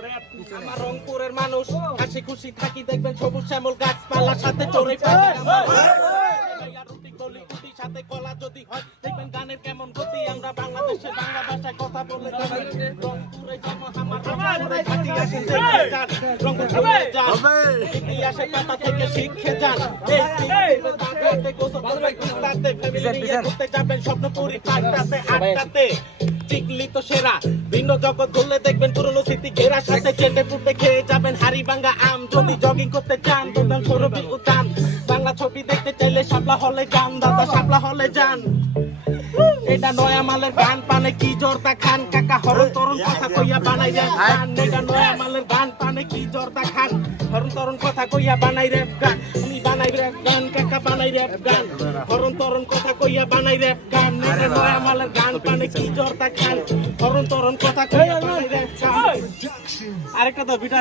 আমার রংপুরের মানুষ হাসি খুশি থাকি দেখবেন সবুজ শ্যামল গাছপালার সাথে চড়ে সাথে কলা যদি হয় দেখবেন গানের কেমন গতি। আমরা বাংলাদেশে বাংলা ভাষায় কথা বলে যাবেন রংপুরে জন্ম আমার রংপুরে থাকি যান। ইতিহাসের পাতা থেকে শিখে যাবেন স্বপ্নপুরি পাল্টাতে আটটাতে চিকলি তো সেরা। ভিন্ন জগৎ ঘুরলে দেখবেন ঘেরা সাথে চেটে পুটে খেয়ে যাবেন হাড়ি ভাঙ্গা আম। যদি জগিং করতে চান দোকান সরবি উতান বাংলা ছবি দেখতে চাইলে শাপলা হলে যান, দাদা শাপলা হলে যান। এটা নয়া মালের গান, পানে কি জোরতা খান? কাকা হরণ তরুণ কথা কইয়া বানাই রে গান। এটা নয়া মালের গান, পানে কি জোরতা খান? হরণ তরুণ কথা কইয়া বানাই রে গান। আমি বানাই রে গান, কাকা বানাই রে গান। হরণ তরুণ কথা কইয়া বানাই রে গান। এটা নয়া মালের গান, পানে কি জোরতা খান? হরণ তরুণ কথা কইয়া বানাই রে গান। আরেকটা তো বিটা